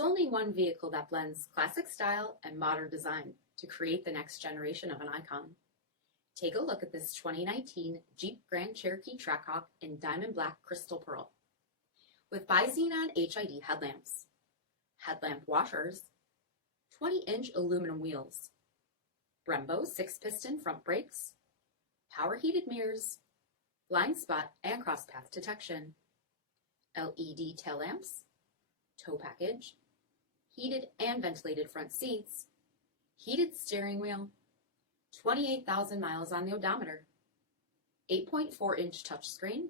There's only one vehicle that blends classic style and modern design to create the next generation of an icon. Take a look at this 2019 Jeep Grand Cherokee Trackhawk in diamond black crystal pearl. With bi-XENON HID headlamps, headlamp washers, 20-inch aluminum wheels, Brembo 6-piston front brakes, power heated mirrors, blind spot and cross path detection, LED tail lamps, tow package, heated and ventilated front seats, heated steering wheel, 28,000 miles on the odometer, 8.4-inch touchscreen,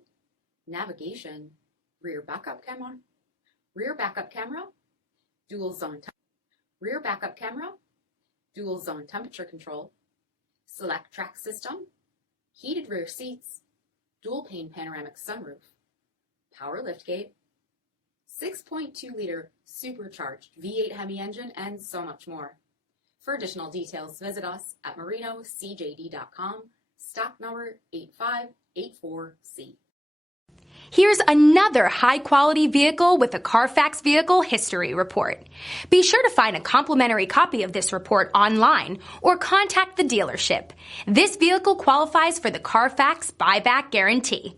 navigation, rear backup camera, dual zone temperature control, SELEC-TRAC system, heated rear seats, dual-pane panoramic sunroof, power liftgate, 6.2-liter supercharged V8 HEMI engine, and so much more. For additional details, visit us at marinocjd.com, stock number 8584C. Here's another high-quality vehicle with a CARFAX vehicle history report. Be sure to find a complimentary copy of this report online or contact the dealership. This vehicle qualifies for the CARFAX buyback guarantee.